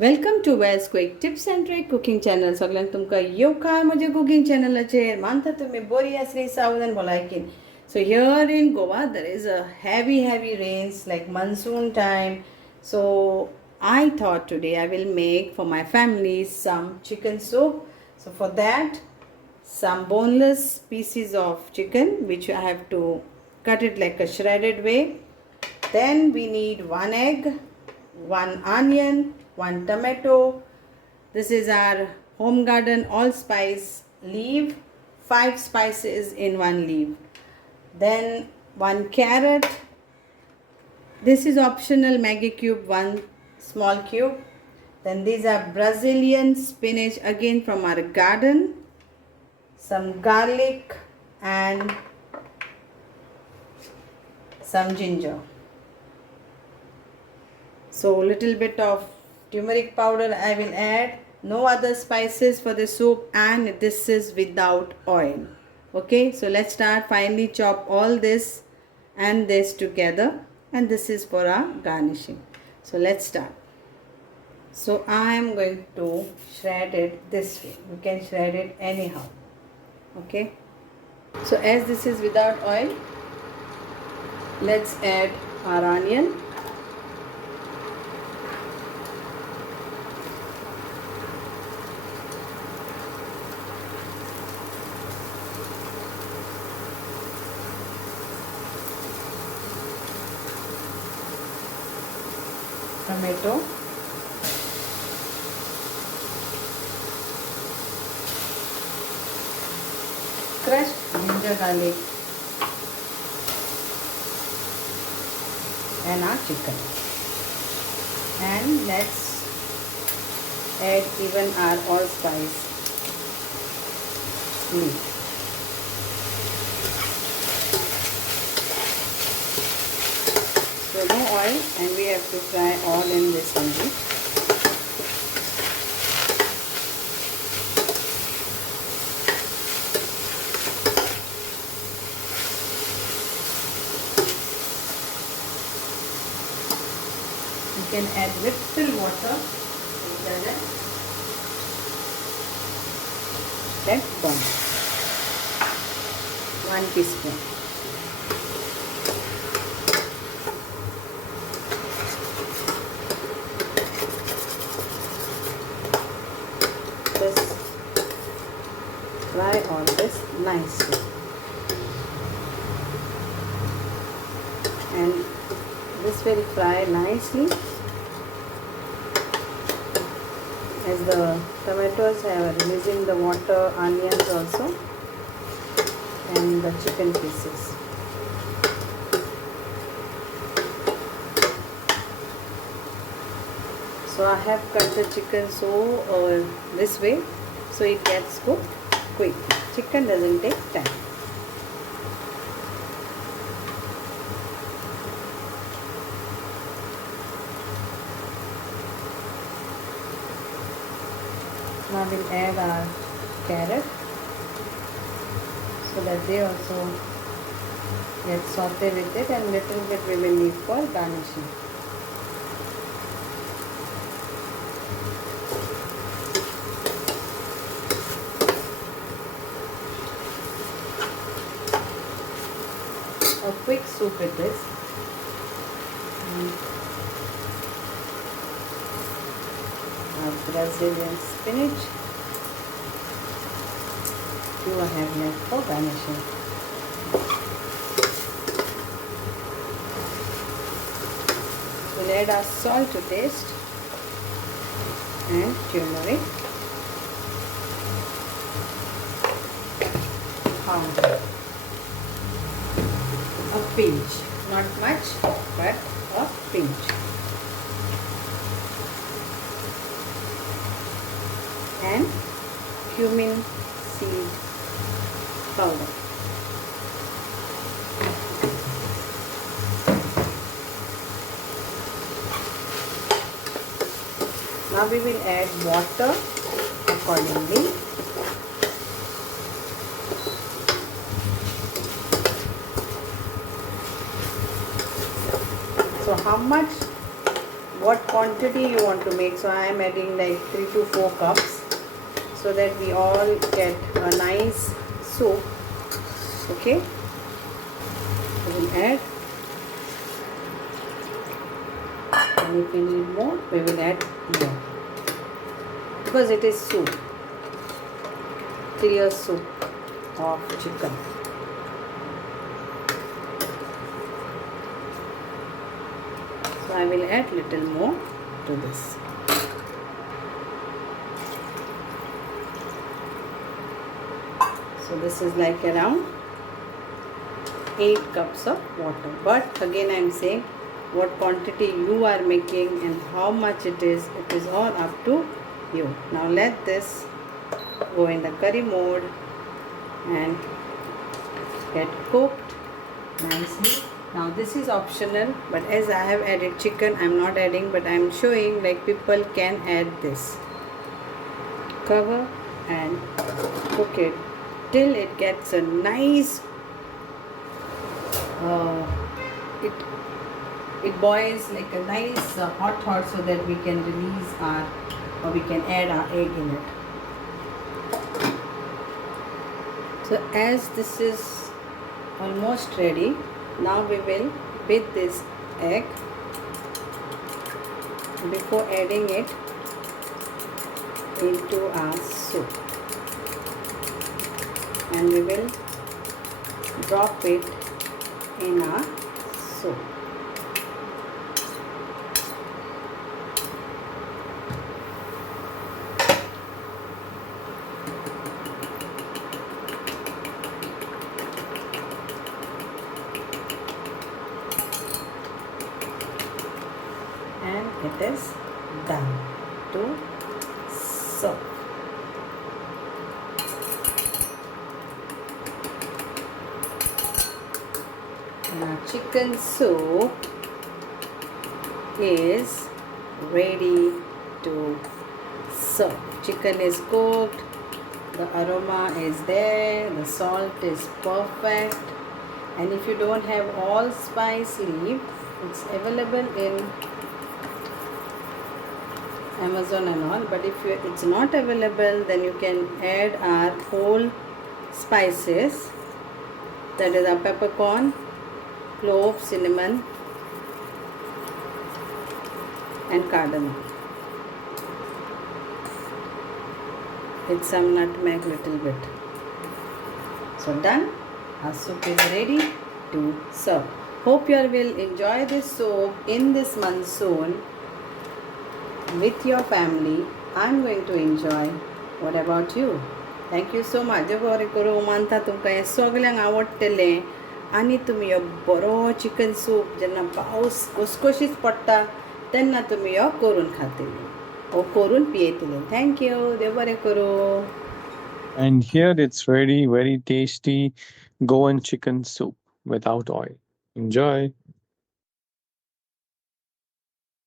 Welcome to Wells quick tips and trick cooking channel सगळ्यांक तुमकां येवकार म्हज्या कुकिंग चॅनलाचेर मानता तुमी बरी आसली सावधान भलायकीन so here in Goa there is a heavy rains like monsoon time. So I thought today I will make for my family some chicken soup. So for that, some boneless pieces of chicken which I have to cut it like a shredded way. Then we need one egg, one onion, one tomato. This is our home garden allspice leaf, 5 spices in one leaf. Then one carrot. This is optional, Maggi cube, one small cube. Then these are Brazilian spinach again from our garden. Some garlic and some ginger. So little bit of turmeric powder I will add. No other spices for the soup, and this is without oil. Okay, so let's start. Finely chop all this and this together, and this is for our garnishing. So let's start. So I am going to shred it this way. You can shred it anyhow. Okay, so as this is without oil, let's add our onion. Tomato, crushed ginger garlic, and our chicken. And let's add even our allspice leaf. So no oil, and we have to fry all in this only. You can add little water. That's gone. 1 teaspoon. Fry all this nicely, and this will fry nicely as the tomatoes are releasing the water, onions also, and the chicken pieces. So I have cut the chicken so this way, so it gets cooked quick. Chicken doesn't take time. Now we'll add our carrot so that they also get sauté with it, and little bit we will need for garnishing. A quick soup with this. Our Brazilian spinach. You have left for garnishing. We'll add our salt to taste and turmeric. A pinch, not much, but a pinch. And cumin seed powder. Now we will add water accordingly. So how much what quantity you want to make. So I am adding like 3 to 4 cups so that we all get a nice soup. Okay, we will add, and if we need more we will add more, because it is soup, clear soup of chicken. So I will add little more to this. So this is like around 8 cups of water. But again I am saying, what quantity you are making and how much it is all up to you. Now let this go in the curry mode and get cooked nicely. Now this is optional, but as I have added chicken, I am not adding, but I am showing like people can add this. Cover and cook it till it gets a nice it boils like a nice hot so that we can release our, or we can add our egg in it. So as this is almost ready, now we will beat this egg before adding it into our soup, and we will drop it in our soup. And it is done to serve. Now chicken soup is ready to serve. Chicken is cooked, the aroma is there, the salt is perfect, and if you don't have allspice leaf, it's available in Amazon and all, but if it's not available, then you can add our whole spices, that is our peppercorn, clove, cinnamon and cardamom, with some nutmeg little bit. So done, our soup is ready to serve. Hope you all will enjoy this soup in this monsoon with your family. I'm going to enjoy. What about you? Thank you so much. बरें करूं. मानता तुमकां हें सगल्यांक आवडटलें, आनी तुमी हो बरो चिकन सूप जेन्ना पावस कसकशीच पडटा तेन्ना तुमी हो करून खातली, हो करून पियेतली. Thank you. देव बरें करूं. And here it's ready, very tasty Goan chicken soup without oil. Enjoy.